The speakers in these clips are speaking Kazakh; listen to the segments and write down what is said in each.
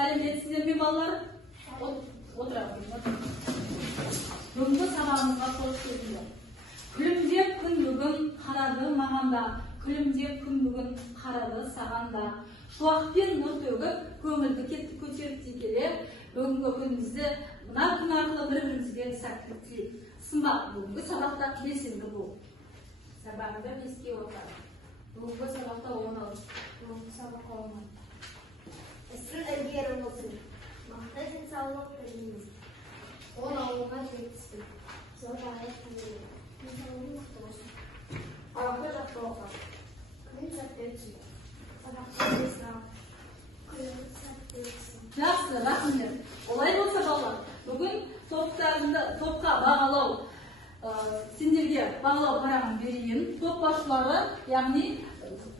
Сәлеметсіздер ме балалар? Отырамыз. Бүгінгі сабағымызға қош келдіңдер. Күлімдеп күн бүгін қарады мағанда, күлімдеп күн бүгін қарады сағанда. Шуақпен нұр төгіп, көңілді кетті көтеріп келе, бүгінгі күнімізді мына күн арқылы бір-бірімізге сәттілік тілейік. Сымбат, бүгінгі сабақта белсенді бол. Сабағында беске отыр. Бүгінгі сабақта ойнау. Бүгінгі сабақта ойнау. Ісің ілгері болсын. Мықты денсаулық тілейміз. Ол ауылға жетсін. Зор аяқ тілейміз. Денсаулығың мықты болсын. Сабақты жақсы оқы. Күн сәтті өтсін. Сабақты өтсін. Күн сәтті өтсін. Жақсы, рахмет. Олай болса балалар, бүгін топқа бағалау, сендерге бағалау парағын берейін. Топ басшылары, яғни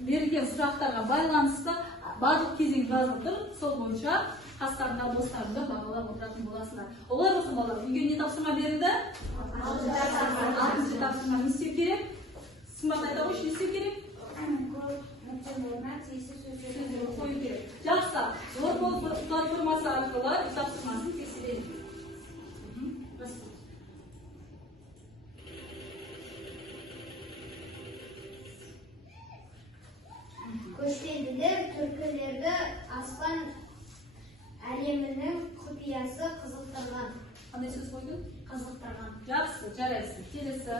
берілген сұрақтарға байланысты барлық кезең жазылып тұр. Сол бойынша қастарында достарында бағалап отыратын боласыңдар. Олай болса балалар, үйге не тапсырма берілді? 6-шы тапсырма не істеу керек? Сымбат айта қойшы, не істеу керек? Қою керек. Жақсы, зор болып платформасы арқылы тапсырмасын тексерейік. Көшпенділер түркілерді аспан әлемінің құпиясы қызықтырған. Қандай сөз қойдың? Қызықтырған. Жақсы, жарайсың. Келесі.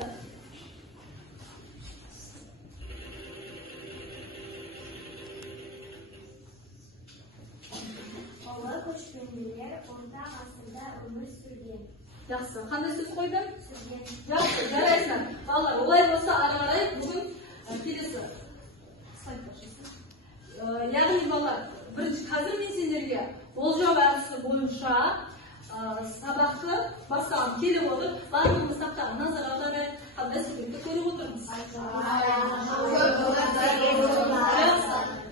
Олар көшпенділер орта ғасырда өмір сүрген. Жақсы, қандай сөз қойдың? Сүрген. Жақсы, жарайсың. Балалар, олай болса ары қарай бүгін келесі. Яғни балалар, бірінші қазір мен сендерге болжау әдісі бойынша сабақты бастаған келіп отыр. Барлығымыз тақтаға назар аударайық. Қандай суретті көріп отырмыз?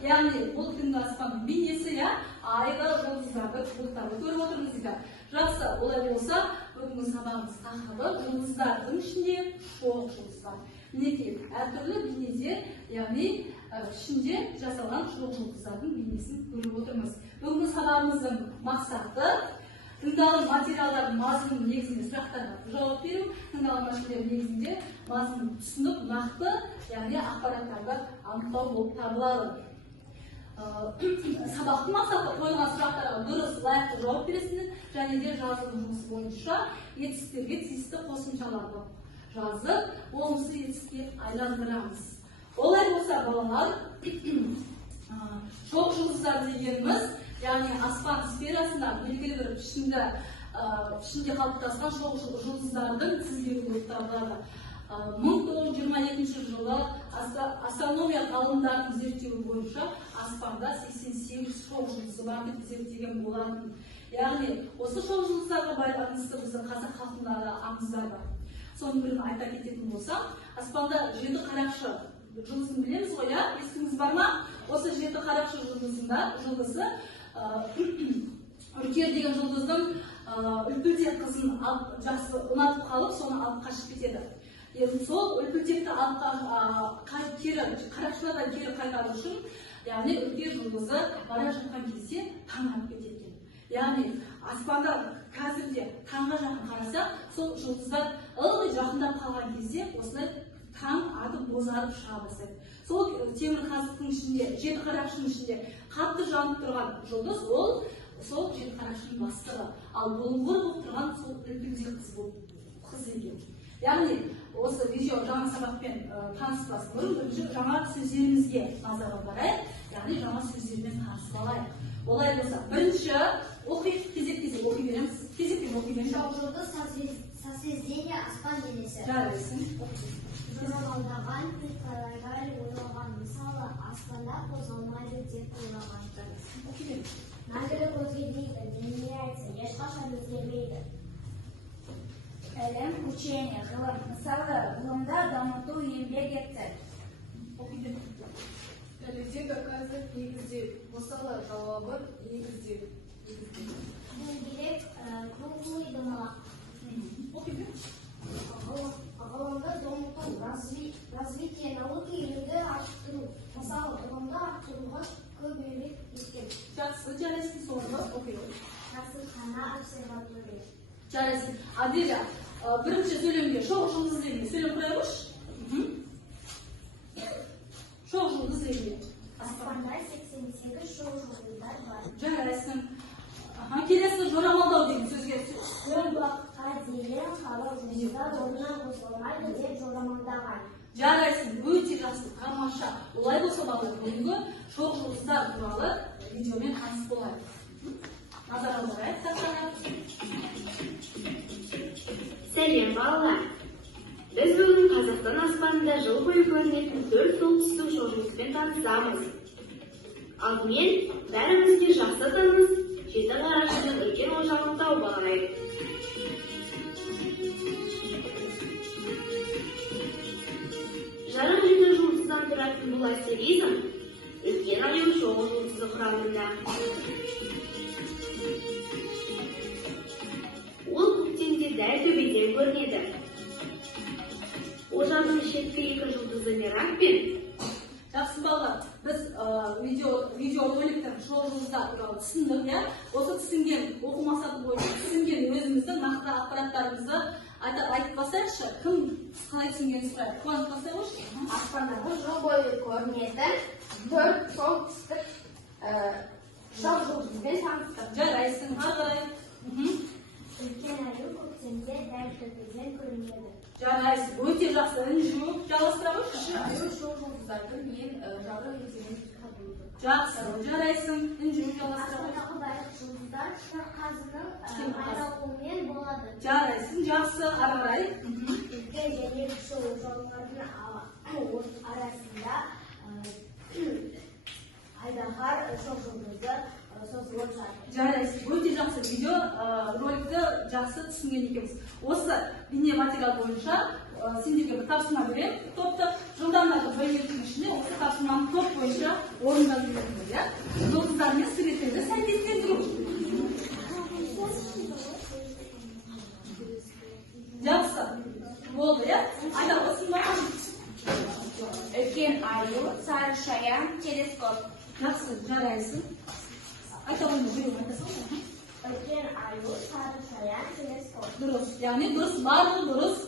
Яғни бұл күнгі аспанның бейнесі, айға, жұлдыздарды, бұлттарды көріп отырмыз дейді. Жақсы, олай болса, бүгінгі сабағымыз тақырыбы жұлдыздардың ішінде шоқ жұлдыздар. Мінекей, әртүрлі бейнеде, яғни ішінде жасалған шоқ жұлдыздардың бейнесін көріп отырмыз. Бүгінгі сабағымыздың мақсаты тыңдалым материалдардың мазмұнының негізінде сұрақтарға жауап беру, тыңдалым мәселелер негізінде мазмұнын түсініп, нақты, яғни ақпараттарды анықтау болып табылады. Сабақтың мақсаты қойылған сұрақтарға дұрыс, лайықты жауап бересіңдер, және де жазылым жұмысы бойынша етістіктерге тиісті қосымшаларды жазып, болмысы етістікке айландырамыз. Олай болса балалар, шоқ жұлдыздар дегеніміз, яғни аспан сферасында белгілі бір пішінде қалыптасқан шоқ жұлдыздардың тізбегі болып табылады. 1922 жылы астрономия ғалымдарының зерттеуі бойынша аспанда 88 шоқ жұлдызы бар деп зерттеген болатын. Яғни осы шоқ жұлдыздарға байланысты біздің қазақ халқындағы аңыздар бар. Соның бірін айта кететін болсам, аспанда 7 қарақшы жұлдызын білеміз ғой, естіңіз бар ма? Осы 7 қарақшы жұлдызы Үркер деген жұлдыздың үлпілтек қызын жақсы ұнатып қалып, соны алып қашып кетеді. Сол үлпілтекті қарақшылардан кері қайтару үшін, яғни Үркер жұлдызы бара жатқан кезде таң атып кетеді. Яғни аспанда қазірде таңға жақын қараса, сол жұлдыздар ылғи жақындап қалған кезде осылай таң атып бозарып шыға бастайды. Сол темір қазықтың ішінде, 7 қарақшының ішінде қатты жанып тұрған жұлдыз, ол сол 7 қарақшының бастығы. Ал бұлыңғыр болып тұрған сол үлпілдек қыз екен. Яғни осы видео жаңа сабақпен таныспас бұрын бірінші жаңа сөздерімізге назар аударайық, яғни жаңа сөздермен танысып алайық. Олай болса, бірінші оқиық, кезек-кезек оқи береміз. Кезек-кезек оқи береміз. Шоқ жұлдыз созвездение аспан денесі. Жарайсың. Жорамалдаған петалдар ойлаған, мысалы аспанда қозғалмайды деп ойлаған. Мәңгілік өзгермейді, меняется, ешқашан өзгермейді. Ілім, учение, ғылым, мысалы ғылымда дамыту еңбек етті. Дәлелде доказать негіздеу, мысалы жауабы негіздеу. Дөңгелек, круглый домалақ. Ғылымды дамыту, развитие науки елді арттыру. Мысалы ғылымда арттыруға көп еңбек Мектеп. Жақсы, жарайсың, соңғы оқи ғой. Расылхана обсерватория. Жарайсың. Аделя, бірінші сөйлемге шоқ жұлдыз деген сөйлем құрай қойшы. Шоқ жұлдыз деген. Аспанда 88 шоқ жұлдыздар бар. Жарайсың. Келесі жорамалдау деген сөзге Бір уақытқа дейін халық жұлдыздар орнынан қозғалмайды деп жорамалдаған. жарайсың, өте жақсы, тамаша. Олай болса балалар, бүгінгі шоқ жұлдыздар туралы видеомен таныс болайық. Назар аударайық тақырыпқа. Сәлем балалар! Біз бүгін Қазақстан аспанында жыл бойы көрінетін 4 солтүстік шоқжұлдызбен танысамыз. Алдымен бәрімізге жақсы таныс жеті қарашының үлкен ошағын тауып алайық. Жарық жеті жұлдыздан тұратын бұл астеризм үлкен аю шоғы жұлдызы құрамында. Ол көктемде дәл төбеден көрінеді. Ошағының шеткі екі жұлдызы Мерак пен Жақсы балалар, біз видеороликтен шоқ жұлдыздар туралы түсіндік, иә? Осы түсінген оқу мақсаты бойынша түсінген өзіміздің нақты ақпараттарымызды айтып басайықшы, кім қалай түсінгенін сұрайық. Қуанып бастай қойшы. Аспандағы жыл бойы көрінетін 4 солтүстік шоқ жұлдызбен таныстық. Жарайсың, ары қарай. Үлкен аю көктемде дәл төбеден көрінеді. Жарайсың, өте жақсы. Інжу, жалғастыра қойшы. Аю шоқ жұлдыздардың ең жарық етеген табылды. Жақсы, жарайсың. Інжу, жалғастыра қойшы. Аспандағы барлық жұлдыздар қазының айналуымен болады. Жарайсың, жақсы, ары қарай. Үлкен және кіші ошақтардың арасында айдаһар шоқ жұлдызы созылып жатыр. Жарайсың, өте жақсы видео роликті жақсы түсінген екенбіз. Осы бейне материал бойынша сендерге бір тапсырма беремін. Топты жылдамдарды бөлінген ішінде осы тапсырманы топ бойынша орындап жүресіңдер, иә? Жұлдыздар мен суреттерді сәйкестендіру. Жақсы. Болды, иә? Айта осың ба? Үлкен аю, сары шаян, телескоп. Жақсы, жарайсың. Айта қойма, біреу айтасың ба? Үлкен аю, сары шаян, телескоп. Дұрыс, яғни дұрыс, барлығы дұрыс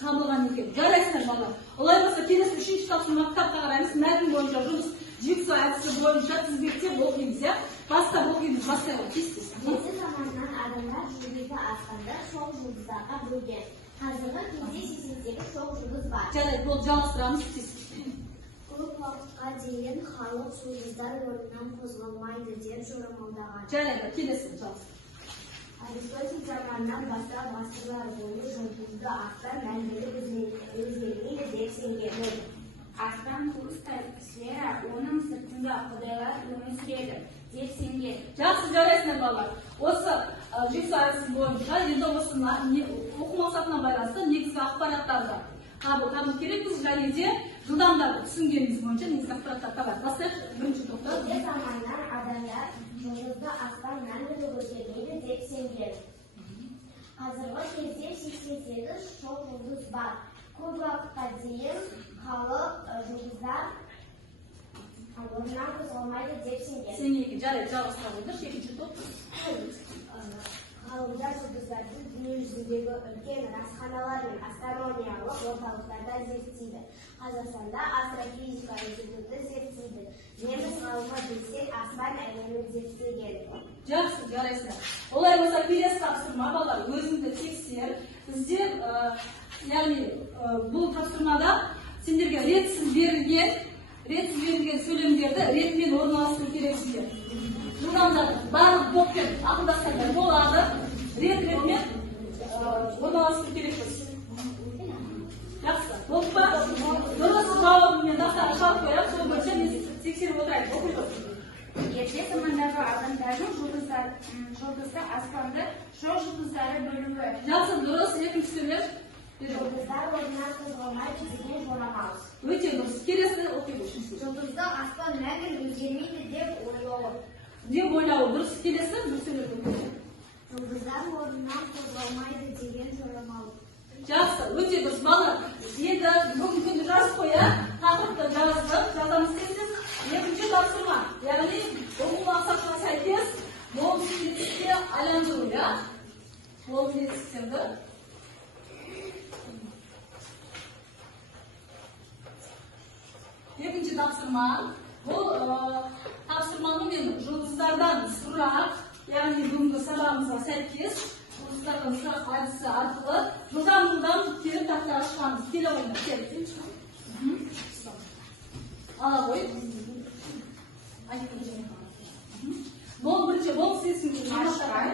табылған екен. Жарайсыңдар балалар. Олай болса, келесі үшінші тапсырма кітапқа қараймыз. Мәтін бойынша жұмыс жигсо әдісі бойынша тізбектеп оқимыз, иә? Бастап оқимыз, бастай ғой, тез-тез. Ескі заманнан адамдар жұлдызды аспанда шоқ жұлдыздарға бөлген. Қазіргі кезде 88 шоқ жұлдыз бар. Жарайды, болды, жалғастырамыз, тез. Көп уақытқа дейін халық жұлдыздар орнынан қозғалмайды деп жорамалдаған. Жарайды, келесі жалғастыр. Аристотель заманынан бастап ғасырлар бойы жұлдызды аспан мәңгілік өзгермейді деп сенген. Аспан туыстай сфера, оның сыртында құдайлар өмір сүреді деп сенген. Жақсы, жарайсыңдар балалар. Осы жигсо әдісі бойынша енді осы оқу мақсатына байланысты негізгі ақпараттарды табу керекпіз, және де жылдамдарды түсінгеніміз бойынша негізгі ақпараттар табады. Бастайық бірінші топта. Ескі заманнан адамдар жұлдызды аспан мәңгілік өзгермейді деп сенген. Қазіргі кезде 88 шоқ жұлдыз бар. Көп уақытқа дейін халық жұлдыздар орнынан қозғалмайды деп сенген. Сенеге жарайды, жалғастыра қойдыр, екінші топ. Ғалымдар жұлдыздарды дүние жүзіндегі үлкен расханалар мен астрономиялық орталықтарда зерттейді. Қазақстанда астрофизика институты зерттейді. Неміс ғалымы білсек аспан әлемін зерттеген. Жақсы, жарайсыңдар. Олай болса, келесі тапсырма балалар, өзіңді тексер. Біздер, яғни бұл тапсырмада сендерге ретсіз берілген сөйлемдерді ретімен орналастыру керексіңдер. Жылдамдарды барлық топпен ақылдастарда болады. Ретімен орналастыру керекпіз. Жақсы, болды па? Дұрыс жауабымен дастарын шалып қояйық, сол бойынша мен тексеріп отырайық. Оқи қойсын. Ерте замандағы адамдардың жұлдызды аспанды шоқ жұлдыздары бөлуі. Жақсы, дұрыс, екінші сөйлем. Жұлдыздар орнынан қозғалмайды деген жорамал. Өте дұрыс. Келесі оқи қойсын. Жұлдызды аспан мәңгілік өзгермейді деп ойлауы. Деп ойлауы дұрыс. Келесі бір сөйлем. Жұлдыздар орнынан қозғалмайды деген жорамал. Жақсы, өте дұрыс. Балалар, енді бүгінгі күнді жазып қоя, тақырыпты жаздық, жазамыз тез. Екінші тапсырма, яғни бұл мақсатқа сәйкес болып жетістікке айландыру, иә? Болып жетістіктерді. Екінші тапсырма. Бұл тапсырманы мен жұлдыздардан сұрақ, яғни бүгінгі сабағымызға сәйкес жұлдыздардан сұрақ әдісі арқылы жылдам келіп тақтаға шығамыз. Келе ойна, келіп. Ала қой. Бұл бірінші, бұл сізсің. Ашқан.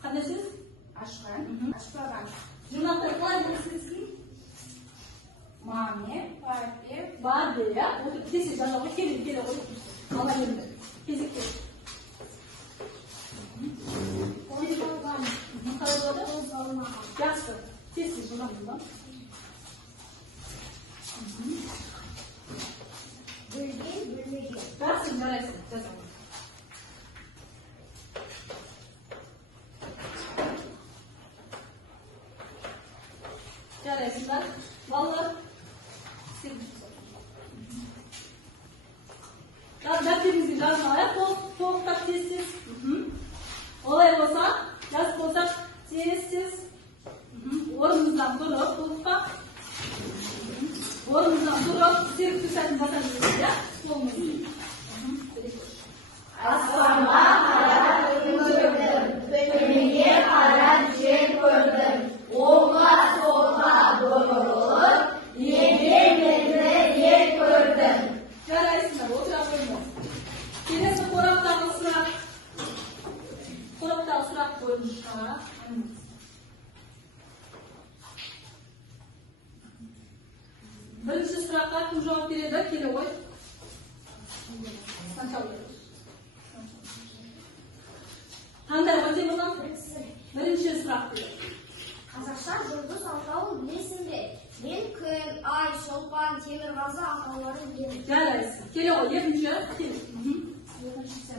Қандай сіз? Ашқан. Ашпаған. Жұрнақтар қалай бұл сізсің? Маме, папе. Бар де, иә? Отырып кесе жаза ғой, келе ғой. Ала енді. Кезекте. Қозғалған. Қалай болады? Қозғалмаған. Жақсы. Тез жылдам. Бөлген, бөлмеген. Жақсы, жарайсың. Жаза ғой. Жарайсыңдар. Балалар. Дәптеріңізге жазып алайық. Толықтап тез. Олай болса, жас болсақ тез. Орнымыздан тұрып, толыққа. Орнымыздан тұрып, серікті сәтін басамыз, иә? Қолымыз. Аспанға қарап күн көрдім, төменге қарап жер көрдім. Оңға солға бұрылып, егеменді ел көрдім. Жарайсыңдар, отыра қойыңдар. Келесі қораптағы сұрақ. Қораптағы сұрақ бойынша. Бірінші сұраққа кім жауап береді? Келе ғой. Қандай өте болған? Бірінші сұрақ береді. Қазақша жұлдыз атауын білесің бе? Мен күн, ай, шолпан, темірқазы атауларын білемін. Жарайсың. Келе ғой, екінші. Екіншісі.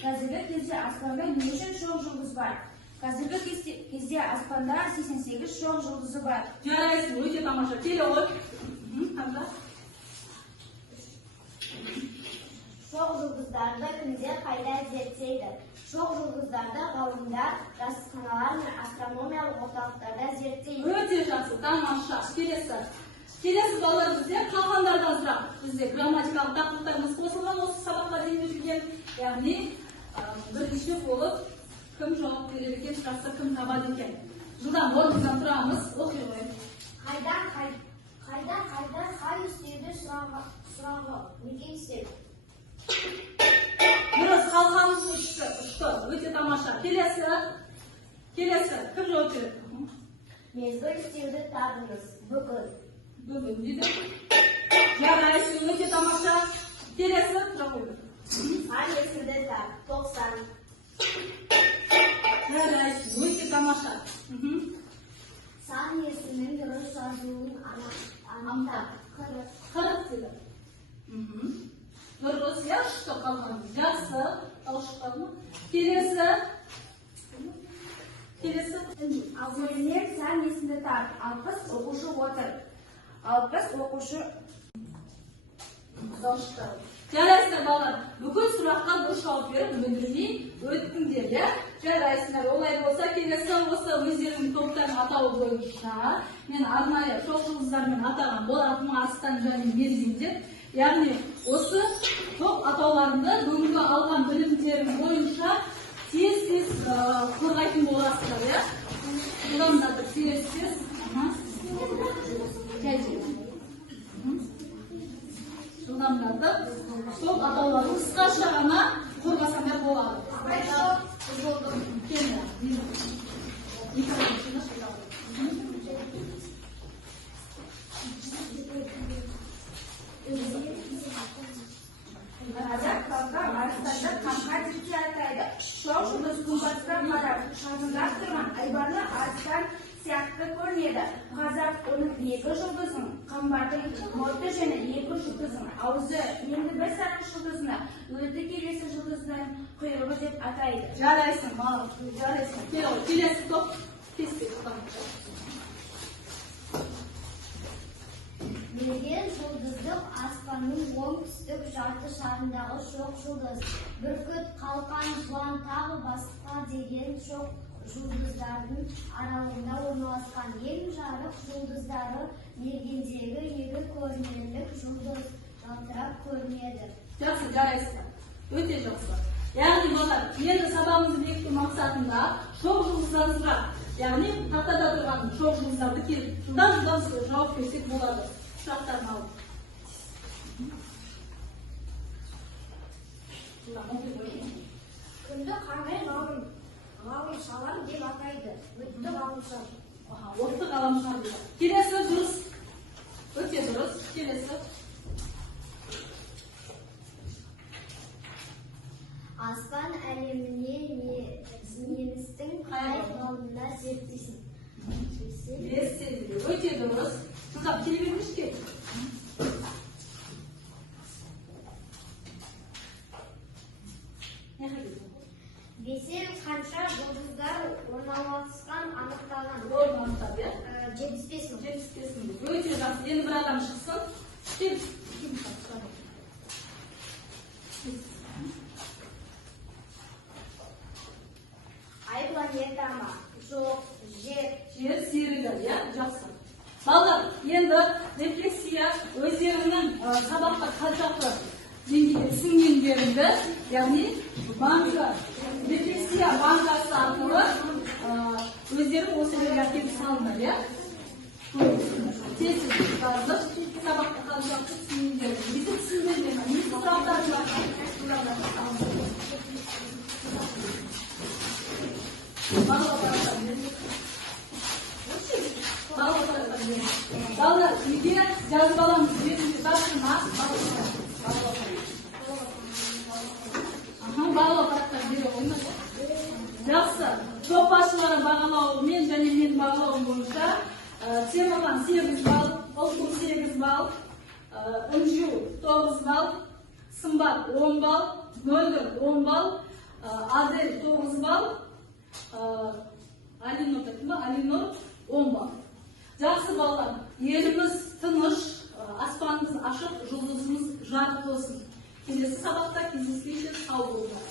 Қазіргі кезде аспанда не үшін шоқ жұлдыз бар? Қазіргі кезде аспанда 88 шоқ жұлдызы бар. Жарайсың, өте тамаша. Келе ғой. Қандай? Шоқ жұлдыздарды күнде қайда зерттейді? Шоқ жұлдыздарды ғалымдар жасқаналар мен астрономиялық орталықтарда зерттейді. Өте жақсы, тамаша. Келесі балалар бізде қалғандардан сұрақ. Бізде грамматикалық тақырыптарымыз қосылған осы сабаққа дейін жүрген. Яғни бірінші болып кім жауап береді екен, сұрақса кім табады екен. Жылдан орнымыздан тұрамыз, оқи қойып. Қайдан қай үстеуді сұрағы неге істеді? Дұрыс, қалғанымыз ұшты. Өте тамаша. Келесі кім жауап береді? Мезгіл үстеуді табыңыз. Бүгін. Бүгін дейді. Жарайсың, өте тамаша. Келесі сұрақ қойды. Сан есімді тап. 90. Жарайсың, өте тамаша. Сан есімнің дұрыс жазуын анықтап. 40 деді. Дұрыс, иә, ұшты қалған. Жақсы, шыққан ма? Келесі. Сөйлер сан есімді тап. 60 оқушы отыр. 60 оқушы Дұрысты. Жарайсыңдар балалар, бүкіл сұраққа дұрыс жауап беріп мүдірмей өттіңдер, иә? Жарайсыңдар. Олай болса, келесі осы өздерінің топтардың атауы бойынша мен арнайы шоқ жұлдыздармен атаған болатын арыстан және мерзімдер. Яғни осы топ атауларында бүгінгі алған білімдерім бойынша тез қорғайтын боласыздар, иә? Жылдамдатып тез. Жылдамдатып сол атауларын қысқаша ғана қорғасаңдар болады. Қазақ халқы арыстанды қамқа деп те атайды. Шоқ жұлдыз күнбатысқа қарап шағындап тұрған айбарлы арыстан сияқты көрінеді. Қазақ оның екі жұлдызын, қамбардың мұрты және екі жұлдызын, аузы, енді бір сарқыш жұлдызына, өті келесі жұлдызының құйрығы деп атайды. Жарайсың, мал, жарайсың. Келесі топ кеспек. Мерген жұлдыздық аспан аспанның оңтүстік жарты шарындағы шоқ жұлдыз. Бүркіт, қалқан, жылан тағы басқа деген шоқ жұлдыздардың аралығында орналасқан. Ең жарық жұлдыздары мергендегі екі көрінерлік жұлдыз жалтырап көрінеді. Жақсы, жарайсыздар. Өте жақсы. Яғни балалар, енді сабағымызды бекіту мақсатында шоқ жұлдыздарыңызға, яғни тақтада тұрған шоқ жұлдыздарды келіп, жылдан жауап берсек болады. Сұрақтарын алып. Күнді қандай ғаламшар деп атайды? Өтті ғаламшар. Отты ғаламшар дейді. Келесі дұрыс. Өте дұрыс. Келесі. Аспан әлеміне немістің қай ғалымдар зерттесін? Бесседе. Өте дұрыс. Қызап, келе бермеш ке? Бесен қанша жұлдыздар орналасқан анықталған? Орналастар, иә? 75 мың. 75 мың. Өте жақсы. Енді бір адам шықсын. Кел. Ай планета ма? Жоқ, жер. Жер серілер, иә? Жақсы. Балдар, енді рефлексия өздерінің сабаққа қаншақты деңгейде түсінгендеріңді, яғни рефлексия банкасы арқылы өздері осы жерге әкеліп салыңдар, иә? Тез жазып, сабаққа қаншақты түсінгендеріңді. Несі түсінгендеріңді? Несі сұрақтарың бар? Балдар, үйге жазып аламыз. Бетінде басын бағалы аппараттар бере қоймады. Жақсы. Топ басшылары бағалауымен және менің бағалауым бойынша Темірхан 8 балл, Ұлтым 8 балл, Үнжу 9 балл, Сымбат 10 балл, Мөлдір 10 балл, Адель 9 балл, Алинор 10 балл. Жақсы балалар, еліміз тыныш, аспанымыз ашық, жұлдызымыз жарық болсын. Келесі сабақта кездескенше сау болыңдар.